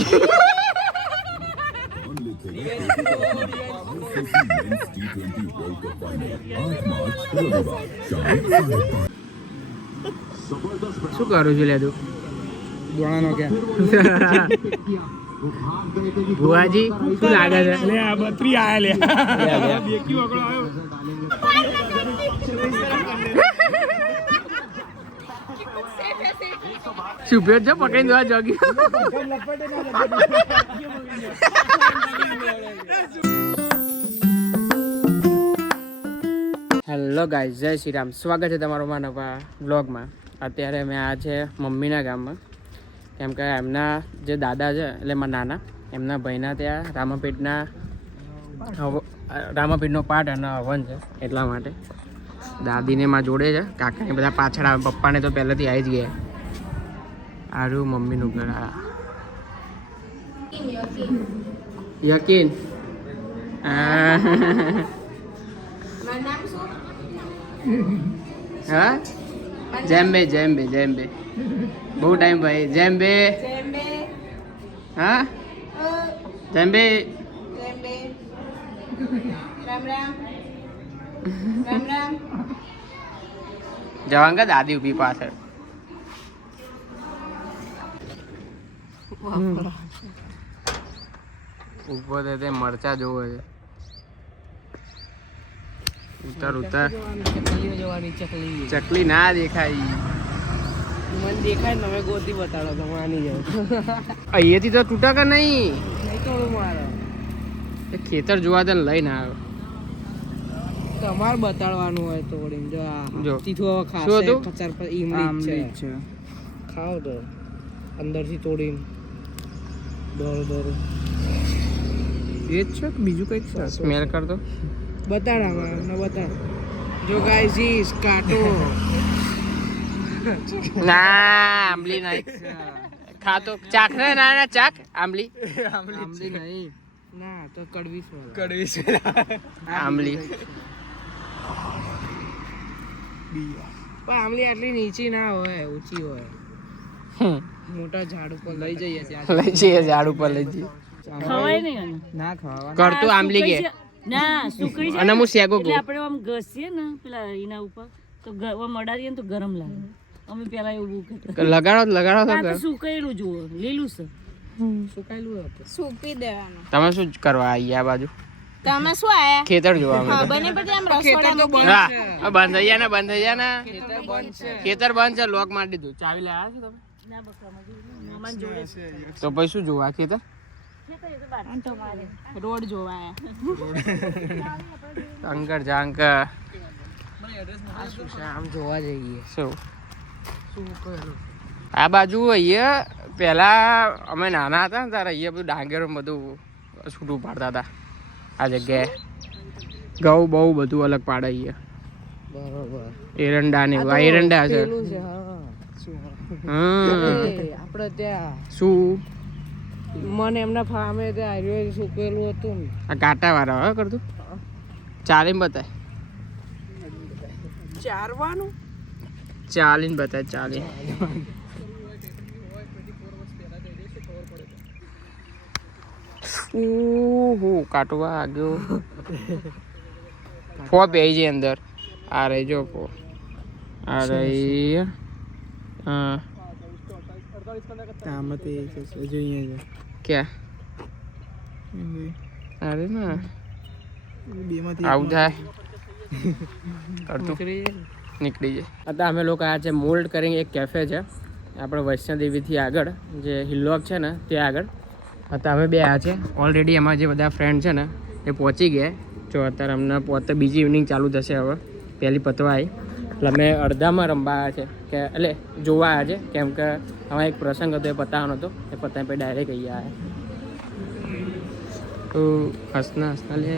શું કરું છું લે તું દોણાનો કે ભુવાજી શું લાગે છે લે આ બત્રી આયા લે બેકી વગડો આવ્યો સુભેર છે પકડી દેવા જોગી હેલો ગાઈઝ, જય શ્રી રામ. સ્વાગત છે તમારું મારા નવા વ્લોગમાં. અત્યારે મેં આ છે મમ્મીના ગામમાં, કેમ કે એમના જે દાદા છે એટલે મારા નાના, એમના ભાઈના ત્યાં રામાપીઠનો પાઠ અને હવન છે, એટલા માટે દાદીને માં જોડે છે, કાકાને બધા પાછળ આવે, પપ્પાને તો પહેલેથી આવી જ ગયા. આરું મમ્મીનું ઘર. યકીન હા જેમ્બે જેમ્બે જેમ્બે બહુ ટાઈમ ભાઈ. જેમ્બે હા જેમ્બે જવાંગા દાદી ઉભી પાછળ. ઉપર તે મરચા જોવે છે. ઉતાર ઉતાર. ચકલી ના દેખાય. મને દેખાય ને તમે ગોતી બતાડો તો માની જાવ. અહીંયાથી તો તૂટા કે નહીં? નહીં તોડું મારો. એ ખેતર જોવા તને લઈને આવ્યો. તમારે બતાડવાનું હોય તો વળી જો આ જો. તીથું હવે ખાશે. શું હતું? કચાર પર ઈમલી છે. ખાઓ તો અંદરથી તોડીને દોરો દોરો. એ જ છે કે બીજું કંઈક છે? સ્મેલ કરતો બતાડ અમને બતાડ. જો ગાઈસ ઈસ કાટો. ના આંબલી નહીં ખાતો. ચાખ ને ના ના ચાખ આંબલી. આંબલી નહીં ના તો કડવી સ્વાદ. કડવી છે આંબલી પણ આંબલી આટલી નીચી ના હોય, ઊંચી હોય. મોટા ઝાડ ઉપર લઈ જઈએ ત્યાં. લઈ જઈએ ઝાડ ઉપર લઈ જઈએ. ખવાય નહીં ના ખાવા. કરતું આંબલી કે ના સુકઈ જાય અને હું શેગો એટલે કહું. આપણે આમ ઘસીએ ને પેલા એના ઉપર તો મડારીએ ને તો ગરમ લાગે. અમે પેલા એવું કરતા. લગાડો લગાડો આ તો તો સુકાયેલું જુઓ, લીલું છે. સુકાયેલું હતું. સૂકવી દેવાનું. તમે શું કરવા આવી આ બાજુ? તમે શું આયા? ખેતર જોવા હા, અમે બને પછી આમ ખેતર તો રસોડામાં બંધ હા છે. બંધ થઈ ગયા ને બંધ થઈ ગયા ને. ખેતર બંધ છે. ખેતર બંધ છે, લોક મારી દીધું. ચાવી લઈ આવ્યા છો તમે? ના બકરામાં મામા જોડે તો પછી શું જોવા ખેતર? રોડ જોવાયા. અંકર જાંક આમ જોવા જઈએ. શું શું કરેલું? આ બાજુ અહીંયા પહેલા અમે નાના હતા ને ત્યારે અહીંયા બધું ડાંગર બધું છૂટું પાડતા હતા. આ જગ્યાએ ઘઉં બહુ બધું અલગ પાડે અહીંયા. બરોબર. એરંડા ને એવા એરંડા છે. પેલું છે હા. હમ આપણે ત્યાં શું મને એમના ફાર્મે ત્યાં આયુર્વેદ સુકેલું હતું ને. આ કાંટા વાળા હવે કરતું ચાલીને બતાય. ચારવાનું ચાલીને બતાય ચાલી. ઓહો કાટવા આગળ ફો પેઈ છે અંદર. આ રહી જો ફો. આ રહી હા તામતે જોઈએ ક્યાં? અરે ના બેમાંથી આવું થાય કરતું નીકળી જાય. અત્યારે અમે લોકો આ છે મોલ્ડ કરીને એક કેફે છે આપણે વૈષ્ણોદેવીથી આગળ જે હિલ્લોક છે ને ત્યાં આગળ. અત્યારે અમે બે આ છે ઓલરેડી અમારા જે બધા ફ્રેન્ડ છે ને એ પહોંચી ગયા. જો અત્યારે અમને પોતે બીજી ઇવનિંગ ચાલુ થશે. હવે પહેલી પતવા આવી એટલે અમે અડધામાં રમવા આવ્યા છે કે એટલે જોવા આવ્યા છે, કેમ કે આમાં એક પ્રસંગ હતો એ પતાવવાનો હતો. એ પતાવી પછી ડાયરેક્ટ અહીંયા આવ્યા. તો હસના હસના લે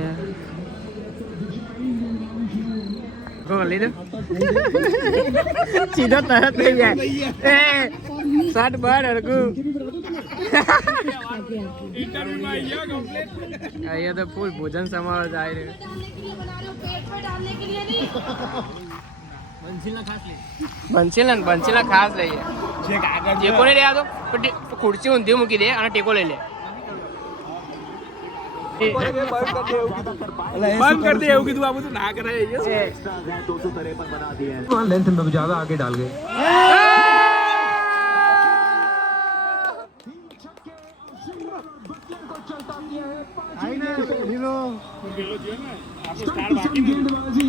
લીધો સીધો તરત થઈ જાય. સાત બાર હરકું અહીંયા તો ફૂલ ભોજન સમાવેશ આવી રહ્યો. બંસીલા ખાસ લઈએ ટેકો નહીં લેવા તો ખુરશી ઊંધી મૂકી દે અને ટેકો લઈ લે બંધ कर दे એવું કીધું આ બધું ના કરાય लेंथ में ज्यादा आगे डाल गए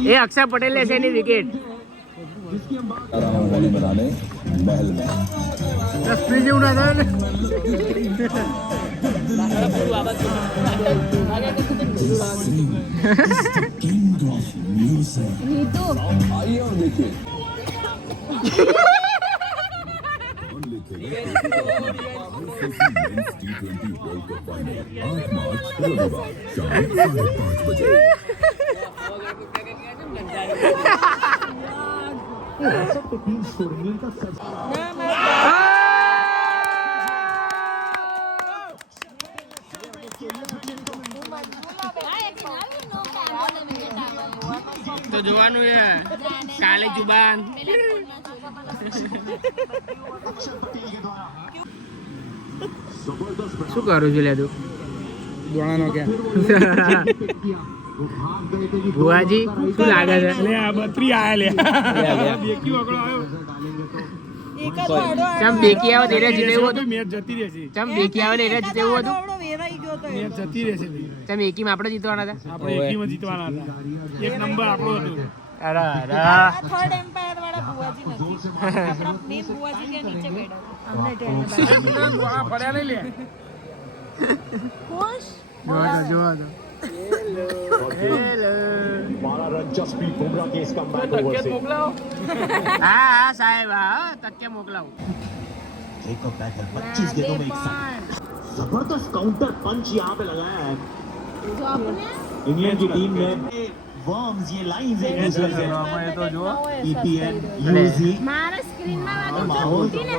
એ અક્ષર પટેલ લેશે એની વિકેટ તો જોવાનું છે કાલે જુબાન શું કરું છું લે તું દોણાનો ક્યાં ભુવાજી શું લાગે છે લે આ 32 આયા લે બેકી વગડો આવ્યો ચમ બેકી આવે તેરે જીતે એવું હતું મેચ જતી રહેશે ચમ બેકી આવે ને એને જીતે એવું હતું મેચ જતી રહેશે ચમ એકી માં આપણે જીતવાના હતા આપણે એકીમાં જીતવાના હતા એક નંબર આપણો હતો અરે અરે થર્ડ એમ્પાયર વાળા બુવાજી નથી આપણા મેન બુવાજી ત્યાં નીચે બેઠા અમને ત્યાં દોણા પડ્યા નહીં લે ખુશ જોવા દો હા સાહેબ હા તકે મોકલાવો जबरदस्त काउंटर पंच यहाँ पे लगाया है જો આપણે इंग्लैंड की टीम में वर्म्स ये लाइंस एक दूसरे से ईपीएल यूजी મારા સ્ક્રીનમાં વાગી ઉઠીને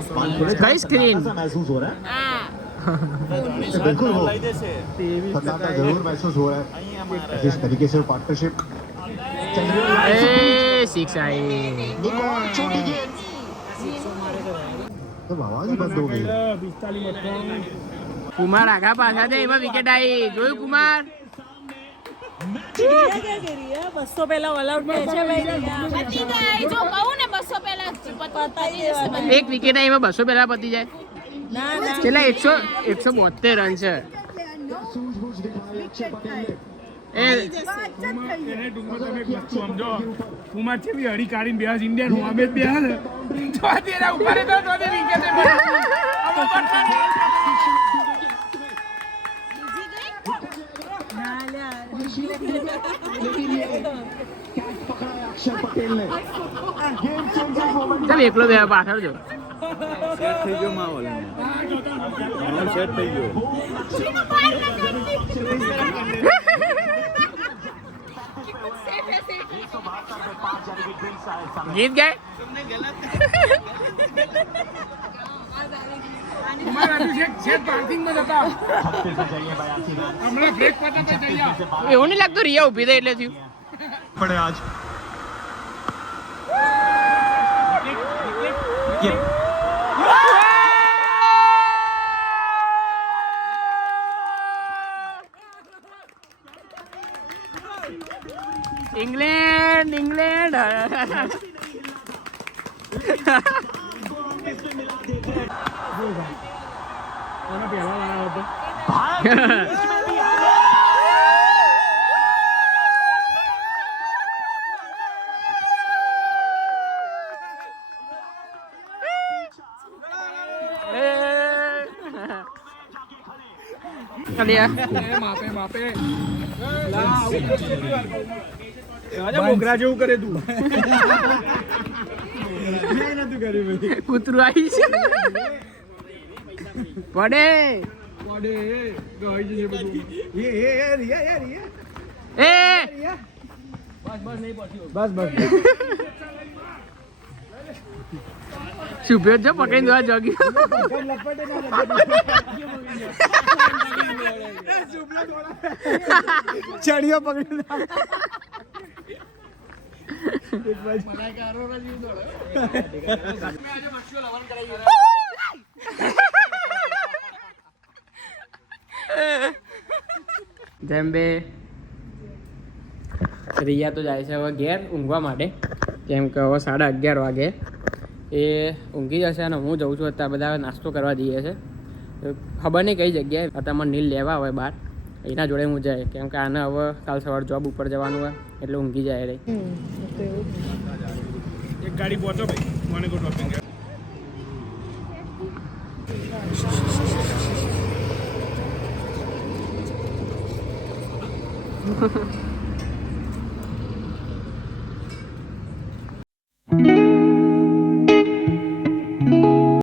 કઈ સ્ક્રીન ऐसा महसूस हो रहा આ है बिल्कुल हो सन्नाटा जरूर महसूस हो रहा है जिस तरीके से पार्टनरशिप चल रही है એ સિક્સ આઈ एक और छोटी गेंद तो आवाज ही बंद हो गई 45 કુમાર આગા પાછા છે એમાં વિકેટ આવી જોયું કુમાર બસો પેલા ઓલ આઉટ છે ભાઈ પતી ગઈ જો કહું ને 200 પહેલા પતાઈ જશે એક વિકેટ આવી એમાં 200 પહેલા પતી જાય ના ના છેલ્લા 172 રન છે એ એને ડુંગર તમે એક વસ્તુ સમજો કુમાર છે બી હરી કાઢીને બેસ ઇન્ડિયન હું અમે બે ને તો આ તેરા ઉપર તો વિકેટ अक्षर पटेल ने गेम चेंजिंग मोमेंट ચાલ એકલો બે પાછળ જો જીત ગए કુમાર અભિષેક છે પાર્કિંગ માં જતા હમણાં બ્રેક પતા પે જઈ આવ એવું નહીં લાગતું રિયા ઊભી થઈ એટલે થયું पड़े आज इंग्लैंड इंग्लैंड પહેલા લાવ્યો હતો चलिए માપે માપે મોગરા જેવું કરે તું નતું કર્યું કૂતરું આવી છે પડે પડે ગઈ જશે બધું એ રિયા રિયા એ બસ બસ શુભ્યો જો પકડીને દોવા જોગી ચડિયો પકડી જેમ બે રિયા તો જાય છે હવે ઘેર ઊંઘવા માટે, કેમ કે હવે 11:30 વાગે એ ઊંઘી જશે અને હું જઉં છું. અત્યારે બધા નાસ્તો કરવા જઈએ છે, ખબર નહીં કઈ જગ્યાએ. અત્યારે મને નીલ લેવા હોય બહાર, એના જોડે હું જાય, કેમ કે આને હવે કાલ સવારે જોબ ઉપર જવાનું હોય એટલે ઊંઘી જાય રહી. એક ગાડી પહોંચો ભાઈ, મને કો ડ્રોપિંગ Ha ha ha.